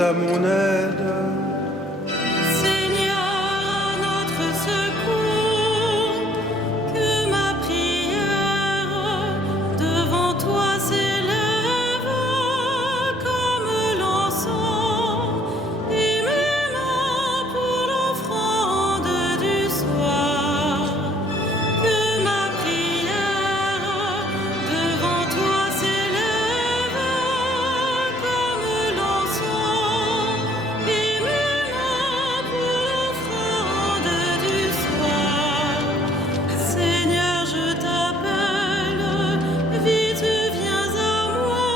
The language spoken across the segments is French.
à mon aide. Seigneur, notre secours, que ma prière devant toi s'élève comme l'encens, et mes mains pour l'offrande du soir. Que ma prière devant toi s'élève comme l'encens, et mes mains pour l'offrande du soir. Seigneur, je t'appelle, vite viens à moi,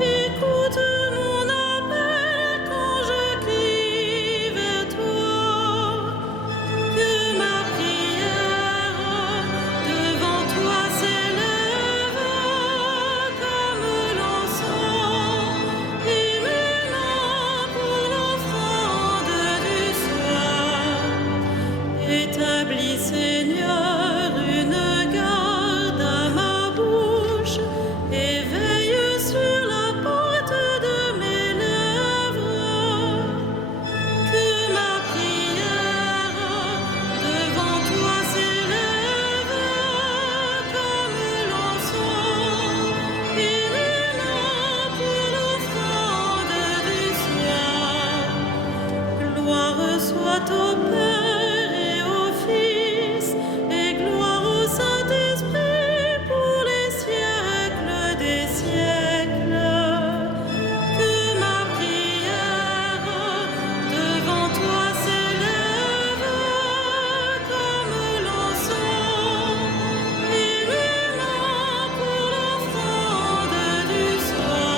écoute mon appel quand je crie vers toi. Que ma prière devant toi s'élève comme l'encens, et mes mains pour l'offrande du soir. Établis, Seigneur, une garde à ma bouche, et veille sur la porte de mes lèvres. Que ma prière devant toi s'élève comme l'encens, et mes mains pour l'offrande du soir. Gloire soit au Père et au Fils, et gloire au Saint-Esprit pour les siècles des siècles. Que ma prière devant toi s'élève comme l'encens, et mes mains pour l'offrande du soir.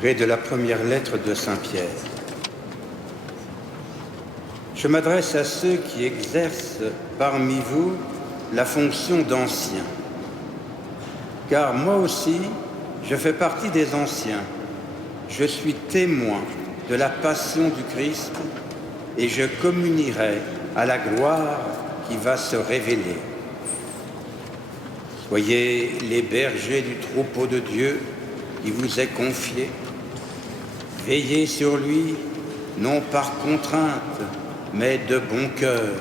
Près de la première lettre de Saint Pierre. Je m'adresse à ceux qui exercent parmi vous la fonction d'anciens. Car moi aussi, je fais partie des anciens. Je suis témoin de la passion du Christ et je communierai à la gloire qui va se révéler. Soyez les bergers du troupeau de Dieu qui vous est confié. Veillez sur lui, non par contrainte, mais de bon cœur,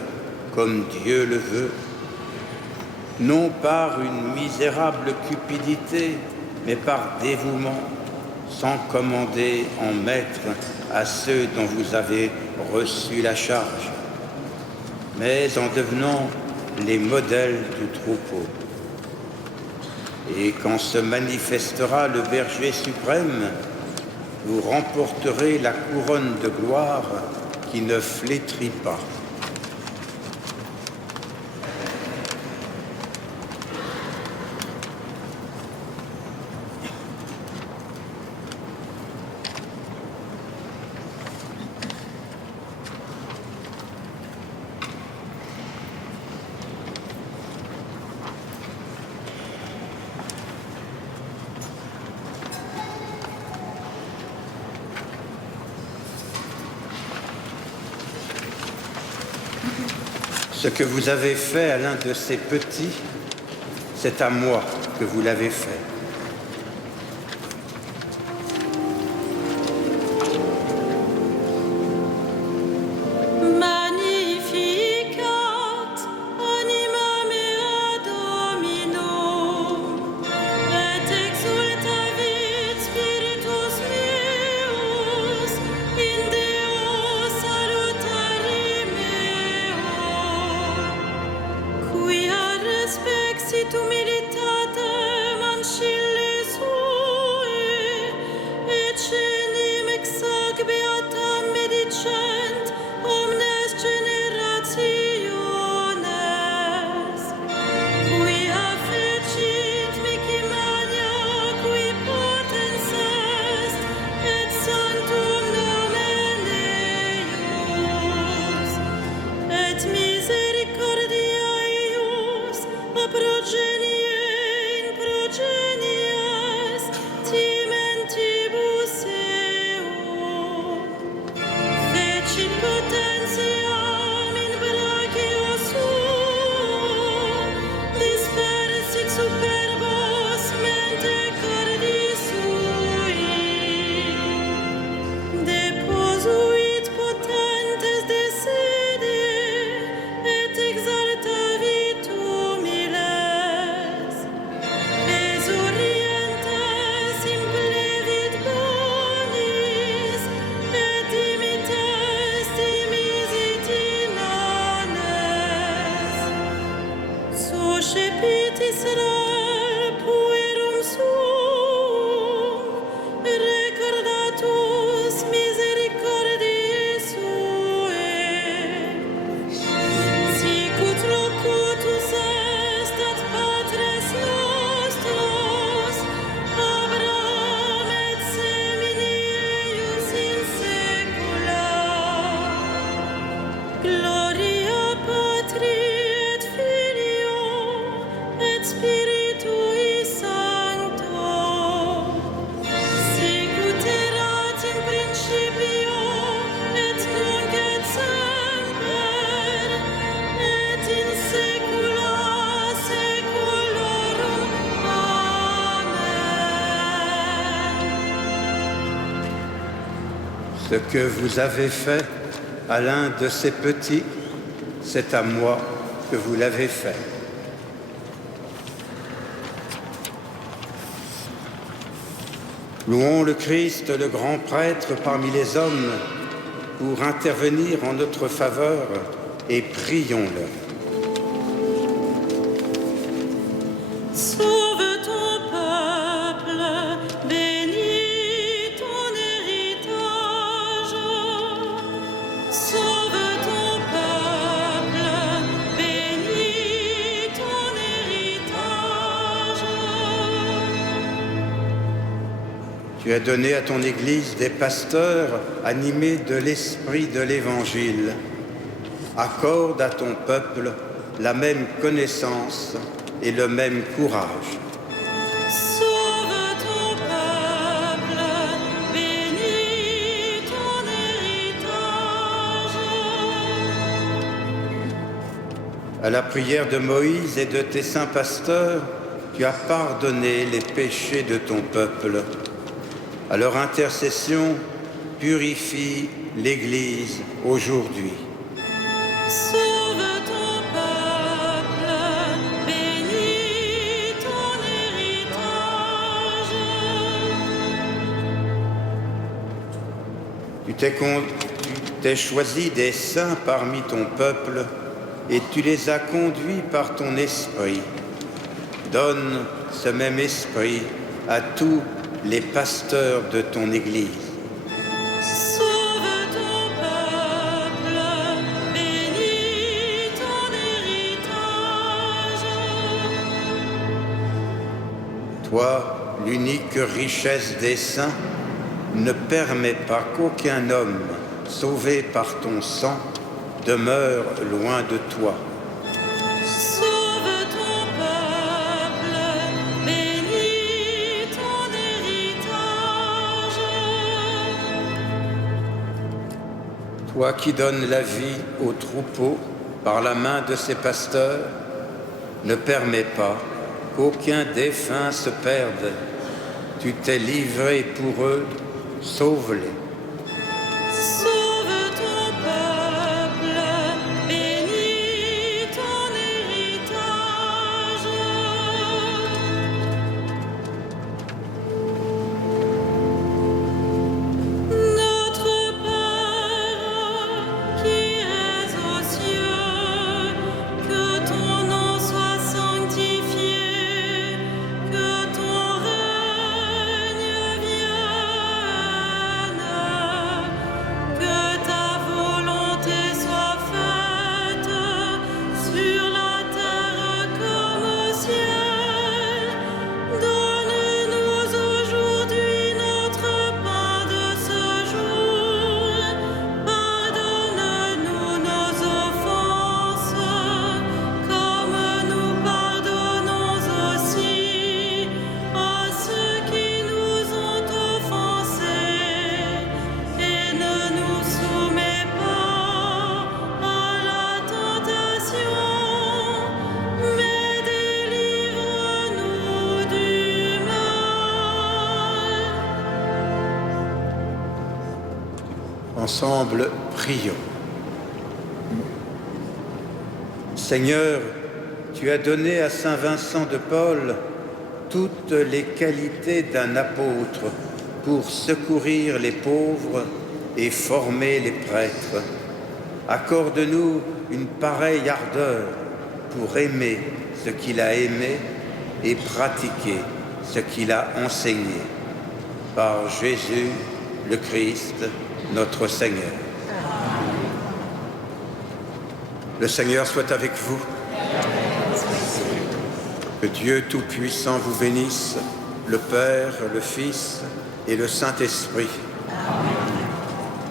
comme Dieu le veut. Non par une misérable cupidité, mais par dévouement, sans commander en maître à ceux dont vous avez reçu la charge, mais en devenant les modèles du troupeau. Et quand se manifestera le berger suprême, vous remporterez la couronne de gloire qui ne flétrit pas. Ce que vous avez fait à l'un de ces petits, c'est à moi que vous l'avez fait. Ce que vous avez fait à l'un de ces petits, c'est à moi que vous l'avez fait. Louons le Christ, le grand prêtre parmi les hommes, pour intervenir en notre faveur et prions-le. Tu as donné à ton Église des pasteurs animés de l'esprit de l'Évangile. Accorde à ton peuple la même connaissance et le même courage. Sauve ton peuple, bénis ton héritage. À la prière de Moïse et de tes saints pasteurs, tu as pardonné les péchés de ton peuple. À leur intercession, purifie l'Église aujourd'hui. Sauve ton peuple, bénis ton héritage. Tu t'es choisi des saints parmi ton peuple et tu les as conduits par ton esprit. Donne ce même esprit à tous les pasteurs de ton Église. Sauve ton peuple, bénis ton héritage. Toi, l'unique richesse des saints, ne permets pas qu'aucun homme, sauvé par ton sang, demeure loin de toi. Sauve ton peuple, bénis ton héritage. Toi qui donnes la vie aux troupeaux par la main de ses pasteurs, ne permets pas qu'aucun défunt se perde. Tu t'es livré pour eux, sauve-les. Sauve ton peuple, bénis ton héritage. Notre Père qui es aux cieux, que ton nom soit sanctifié, que ton règne vienne, que ta volonté soit faite sur la terre comme au ciel. Donne-nous aujourd'hui notre pain de ce jour. Pardonne-nous nos offenses, comme nous pardonnons aussi à ceux qui nous ont offensés. Et ne nous soumets pas à la tentation, mais délivre-nous du mal. Ensemble, prions. Seigneur, tu as donné à saint Vincent de Paul toutes les qualités d'un apôtre pour secourir les pauvres et former les prêtres. Accorde-nous une pareille ardeur pour aimer ce qu'il a aimé et pratiquer ce qu'il a enseigné. Par Jésus le Christ, notre Seigneur. Le Seigneur soit avec vous. Que Dieu Tout-Puissant vous bénisse, le Père, le Fils et le Saint-Esprit.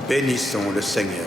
Bénissons le Seigneur.